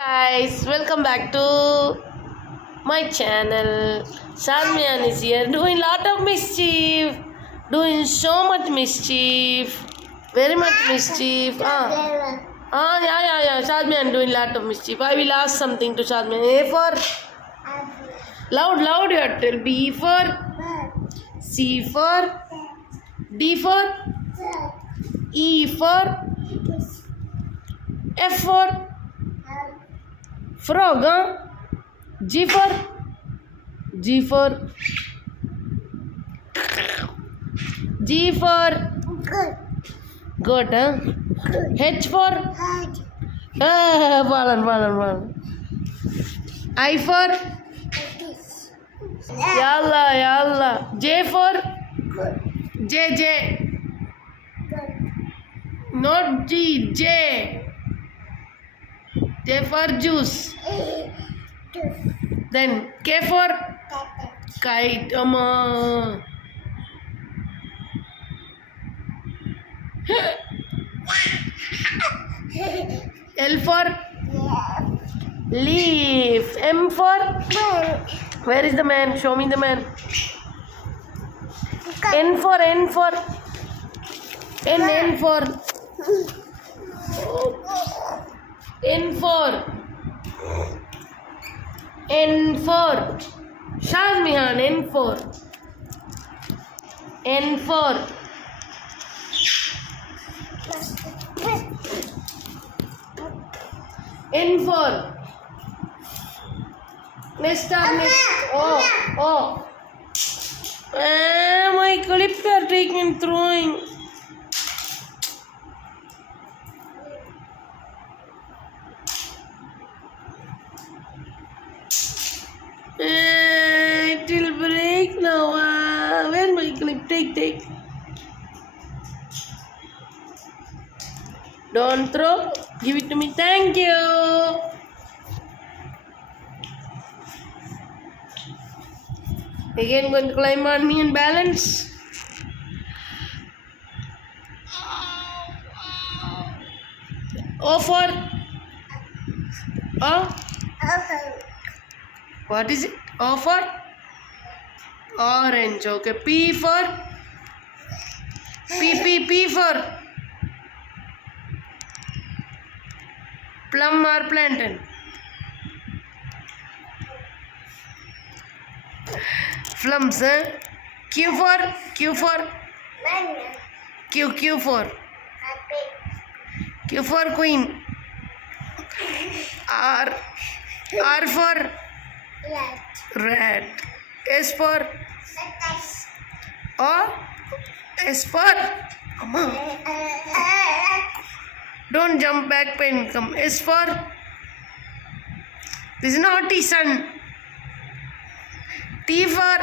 Guys, welcome back to my channel. Salmian is here doing lot of mischief, doing so much mischief, very much mischief. Yeah. Salmian doing lot of mischief. I will ask something to Salmian. A for loud. You have to tell. B for C for D for E for F for frog, G for goat, H for fallen. I for yalla. J for J. Not G, J for juice. Then K for kite. L for leaf. M for where is the man? Show me the man. N for Shazmihan. N for next. Oh. My clips are taking throwing. It will break now. Where my clip? Take. Don't throw. Give it to me. Thank you. Again, going to climb on me and balance. O for what is it? O for orange. Okay. P for P for plum or plantain. Plums. Q for Q for queen. R for rat. S for S for don't jump back, pen. Come. S for this is naughty son. T for